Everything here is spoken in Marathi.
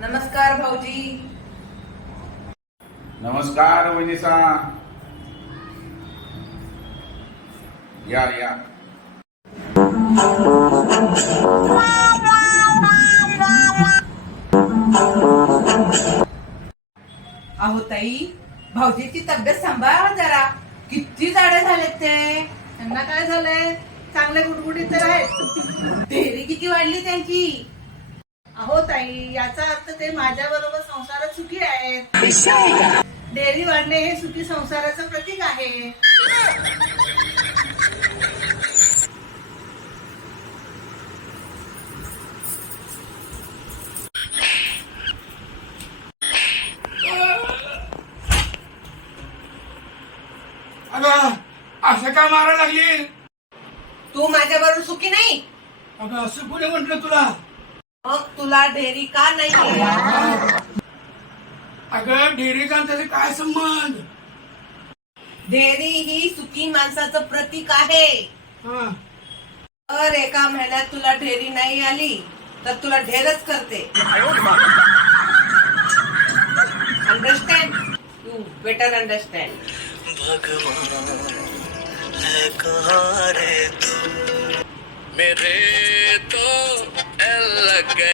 नमस्कार भाऊजी. नमस्कार वनिसा. या या. अहो ताई, भाऊजीची तब्येत सांभाळा जरा. किती जाडे झालेत ते. त्यांना काय झालंय? चांगले गुडगुडीत तर आहेत. ढेरी किती वाढली त्यांची. अहो ताई, याचा अर्थ ते माझ्या बरोबर संसारात सुखी आहेत. डेअरी वाढणे हे सुखी संसाराचं प्रतीक आहे. अगं असं काय मारायला लागली? तू माझ्या बरोबर सुखी नाही. अगं असं कुणी म्हटलं तुला? मग तुला ढेरी का नाही? अगं डेअरीचा त्याचा काय संबंध? ढेरी ही सुखी माणसाचं प्रतीक आहे. तर एका महिन्यात तुला ढेरी नाही आली तर तुला ढेरच करते. अंडरस्टँड? You better understand. भगवान है कहाँ रे तू मेरे तो